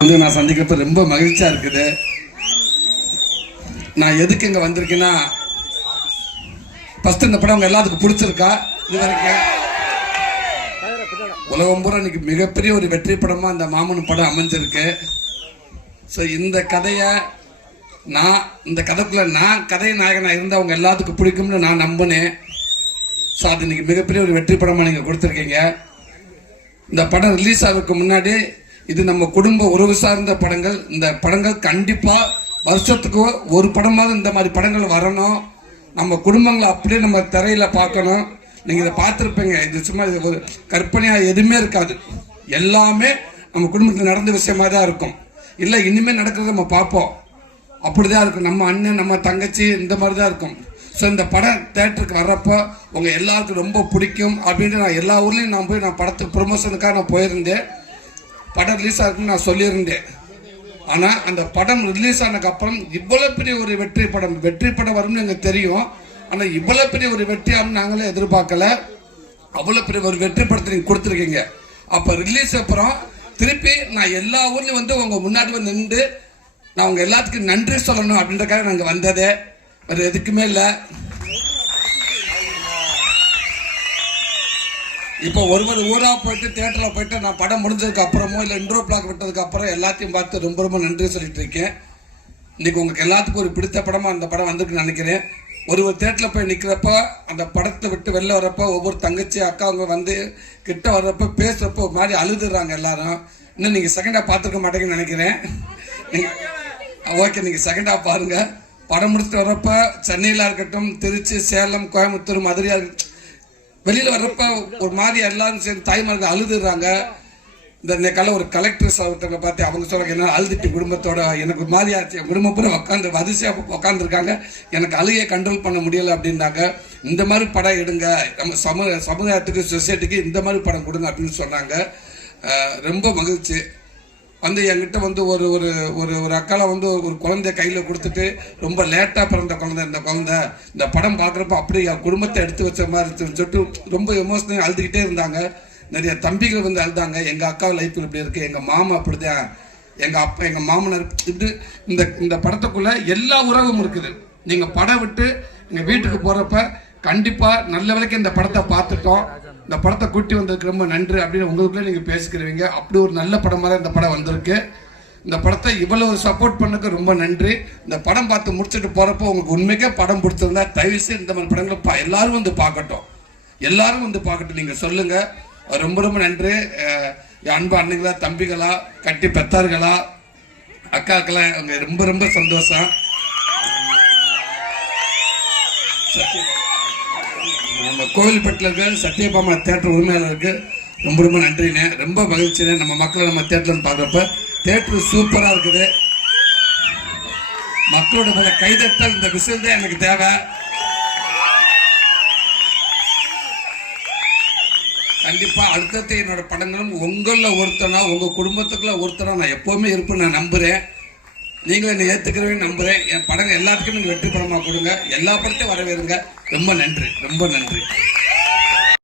வந்து நான் சந்திக்கிறப்ப ரொம்ப மகிழ்ச்சியா இருக்குது. நான் எதுக்கு இங்க வந்திருக்கேன்னா ஃபஸ்ட்டு இந்த படம் உங்க எல்லாத்துக்கும் பிடிச்சிருக்கா? இது வரைக்கும். உலகம் பூரா இன்னைக்கு மிகப்பெரிய ஒரு வெற்றி படமா இந்த மாமன் படம் அமைஞ்சிருக்கு. ஸோ இந்த கதையை நான் இந்த கதைக்குள்ள நான் கதை நாயகனா இருந்தா அவங்க எல்லாத்துக்கும் பிடிக்கும்னு நான் நம்பினேன். ஸோ அது இன்னைக்கு மிகப்பெரிய ஒரு வெற்றி படமா நீங்க கொடுத்துருக்கீங்க. இந்த படம் ரிலீஸ் ஆகிறதுக்கு முன்னாடி இது நம்ம குடும்ப உறவு சார்ந்த படங்கள். இந்த படங்கள் கண்டிப்பாக வருஷத்துக்கு ஒரு படமாவது இந்த மாதிரி படங்கள் வரணும். நம்ம குடும்பங்களை அப்படியே நம்ம திரையில பார்க்கணும். நீங்க இதை பார்த்துருப்பீங்க. இது சும்மா இது ஒரு கற்பனையா எதுவுமே இருக்காது. எல்லாமே நம்ம குடும்பத்தில் நடந்த விஷயமா தான் இருக்கும். இல்லை இனிமே நடக்கிறத நம்ம பார்ப்போம். அப்படிதான் இருக்கும். நம்ம அண்ணன் நம்ம தங்கச்சி இந்த மாதிரி தான் இருக்கும். ஸோ இந்த படம் தேட்டருக்கு வர்றப்போ உங்கள் எல்லாருக்கும் ரொம்ப பிடிக்கும். அப்படின்ட்டு நான் எல்லா ஊர்லேயும் நான் போய் நான் படத்துக்கு ப்ரொமோஷனுக்காக நான் போயிருந்தேன். படம் ரிலீஸ் ஆகுதுன்னு நான் சொல்லியிருந்தேன். ஆனால் அந்த படம் ரிலீஸ் ஆனதுக்கு அப்புறம் இவ்வளோ பெரிய ஒரு வெற்றி படம் வெற்றி படம் வரும்னு எங்களுக்கு தெரியும். ஆனால் இவ்வளோ பெரிய ஒரு வெற்றியாகும் நாங்களே எதிர்பார்க்கல. அவ்வளோ பெரிய ஒரு வெற்றி படத்தை நீங்கள் கொடுத்துருக்கீங்க. அப்போ ரிலீஸ் அப்புறம் திருப்பி நான் எல்லா ஊர்லேயும் வந்து உங்கள் முன்னாடி வந்து நின்று நான் உங்கள் எல்லாத்துக்கும் நன்றி சொல்லணும் அப்படின்றக்காக நாங்கள் வந்ததே. வேறு எதுக்குமே இல்லை. இப்போ ஒரு ஒரு ஊராக போயிட்டு தேட்டரில் போயிட்டு நான் படம் முடிஞ்சதுக்கு அப்புறமோ இல்லை இன்ட்ரோ பிளாக் விட்டதுக்கு அப்புறம் எல்லாத்தையும் பார்த்து ரொம்ப ரொம்ப நன்றி சொல்லிட்டு இருக்கேன். இன்னைக்கு உங்களுக்கு எல்லாத்துக்கும் ஒரு பிடித்த படமாக அந்த படம் வந்திருக்குன்னு நினைக்கிறேன். ஒரு ஒரு தேட்டரில் போய் நிற்கிறப்ப அந்த படத்தை விட்டு வெளில வரப்போ ஒவ்வொரு தங்கச்சி அக்காவங்க வந்து கிட்ட வர்றப்ப பேசுகிறப்ப ஒரு மாதிரி அழுதுறாங்க எல்லாரும். இன்னும் நீங்கள் செகண்டாக பார்த்துருக்க மாட்டேங்கன்னு நினைக்கிறேன். ஓகே நீங்கள் செகண்டாக பாருங்கள் படம் முடிச்சுட்டு வர்றப்ப சென்னையில் இருக்கட்டும் திருச்சி சேலம் கோயம்புத்தூர் மதுரையாக இருக்கட்டும் வெளியில வர்றப்ப ஒரு மாதிரி எல்லாரும் சேர்ந்து தாய்மார்கள் அழுதுறாங்க. இந்த இன்னைக்கால ஒரு கலெக்டர் ஒருத்தவங்க பார்த்து அவங்க சொல்றாங்க என்ன அழுதுட்டு குடும்பத்தோட எனக்கு ஒரு மாதிரி ஆச்சு. குடும்பம் பூரா உட்காந்து வரிசையா உட்காந்துருக்காங்க எனக்கு அழுகையை கண்ட்ரோல் பண்ண முடியல அப்படின்னாங்க. இந்த மாதிரி படம் எடுங்க. நம்ம சமூக சமுதாயத்துக்கு சொசைட்டிக்கு இந்த மாதிரி படம் கொடுங்க அப்படின்னு சொன்னாங்க. ரொம்ப மகிழ்ச்சி. வந்து என்கிட்ட வந்து ஒரு ஒரு ஒரு ஒரு அக்கால வந்து ஒரு குழந்தைய கையில் கொடுத்துட்டு ரொம்ப லேட்டாக பிறந்த குழந்தை இந்த குழந்தை. இந்த படம் பார்க்குறப்ப அப்படி என் குடும்பத்தை எடுத்து வச்ச மாதிரி சொல்லிட்டு ரொம்ப எமோஷனல் அழுதுகிட்டே இருந்தாங்க. நிறைய தம்பிகள் வந்து அழுதாங்க. எங்கள் அக்கா லைஃப்பில் இப்படி இருக்கு. எங்கள் மாமா அப்படிதான். எங்கள் அப்பா எங்கள் மாமனார் இப்படி இந்த இந்த படத்துக்குள்ளே எல்லா உறவும் இருக்குது. நீங்கள் படம் விட்டு எங்கள் வீட்டுக்கு போகிறப்ப கண்டிப்பாக நல்ல விலைக்கு இந்த படத்தை பார்த்துட்டோம். இந்த படத்தை கூட்டி வந்ததுக்கு ரொம்ப நன்றி அப்படின்னு உங்களுக்குள்ளே நீங்கள் பேசிக்கிறவங்க அப்படி ஒரு நல்ல படமாக தான் இந்த படம் வந்திருக்கு. இந்த படத்தை இவ்வளவு சப்போர்ட் பண்ணக்கு ரொம்ப நன்றி. இந்த படம் பார்த்து முடிச்சுட்டு போகிறப்போ உங்களுக்கு உண்மைக்கே படம் பிடிச்சிருந்தா தயவு செய்து இந்த மாதிரி படங்களை பா எல்லாரும் வந்து பார்க்கட்டும். எல்லாரும் வந்து பார்க்கட்டும். நீங்கள் சொல்லுங்கள் ரொம்ப ரொம்ப நன்றி. அன்பு அண்ணங்களா தம்பிகளா கட்டி பெத்தார்களா அக்காக்களா அவங்க ரொம்ப ரொம்ப சந்தோஷம். சத்ய- நம்ம கோவில்பட்டில் இருக்க சத்யபாமா தேட்டர் உரிமையாளருக்கு ரொம்ப ரொம்ப நன்றிண்ணே. ரொம்ப மகிழ்ச்சிண்ணே. நம்ம மக்களை நம்ம தேட்டர்னு பார்க்குறப்ப. தேட்டர் சூப்பராக இருக்குது. மக்களோட பல கைதட்டல் இந்த விசில் தான் எனக்கு தேவை. கண்டிப்பாக அடுத்தடுத்த என்னோட படங்களும் உங்களில் ஒருத்தனா உங்கள் குடும்பத்துக்குள்ள ஒருத்தனா நான் எப்போவுமே இருப்பேன் நான் நம்புகிறேன் நீங்களும் என்னை ஏற்றுக்கிறவங்க நம்புகிறேன் என் படங்கள் எல்லாத்துக்கும் நீங்கள் வெற்றி படமாக கொடுங்க. எல்லா படத்தையும் வரவேறுங்க. ரொம்ப நன்றி. ரொம்ப நன்றி.